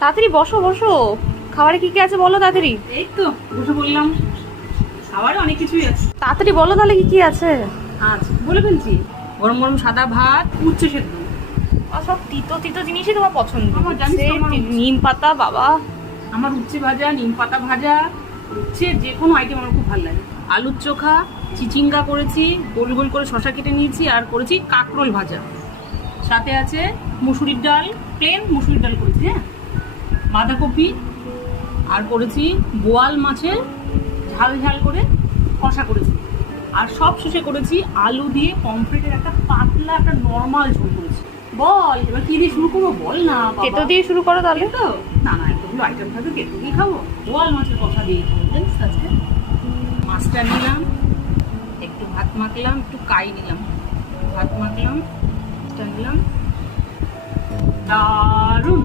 তাড়াতাড়ি বসো বসো, খাবারে কি কি আছে বলো তাড়াতাড়ি। এই তো বসে বললাম, আবার অনেক কিছুই আছে। তাড়াতাড়ি বলো তাহলে কি কি আছে। আচ্ছা বলে ফেলছি। গরম গরম সাদা ভাত, উচ্ছে সেদ্ধ। আর সব তিতো তিতো জিনিসই তোমার পছন্দ। আমার জানিস তো, সেই আমার নিম পাতা বাবা। আমার উচ্ছে ভাজা, নিম পাতা ভাজা, উচ্ছে যে কোনো আইটেম আমার খুব ভালো লাগে। আলুর চোখা, চিচিঙ্গা করেছি, গোল গোল করে শশা কেটে নিয়েছি, আর করেছি কাঁকরোল ভাজা। সাথে আছে মুসুরির ডাল, প্লেন মুসুরির ডাল করেছি, হ্যাঁ, বাঁধাকপি, আর করেছি বোয়াল মাছের ঝাল ঝাল করে কষা করেছি। আর সব শেষে করেছি আলু দিয়ে পমফ্রেটের একটা পাতলা একটা নর্মাল ঝোল করেছি। বল এবার কি দিয়ে শুরু করবো বল না বাবা। তেতো দিয়ে শুরু করো তাহলে। তো না না, এতগুলো আইটেম থাকে, কেটে দিয়ে খাবো। বোয়াল মাছের কষা দিয়ে খাবো, জানিস আজকে। মাছটা নিলাম, একটু ভাত মাখলাম, একটু কাই নিলাম, ভাত মাখলাম, মাছটা নিলাম, দারুণ।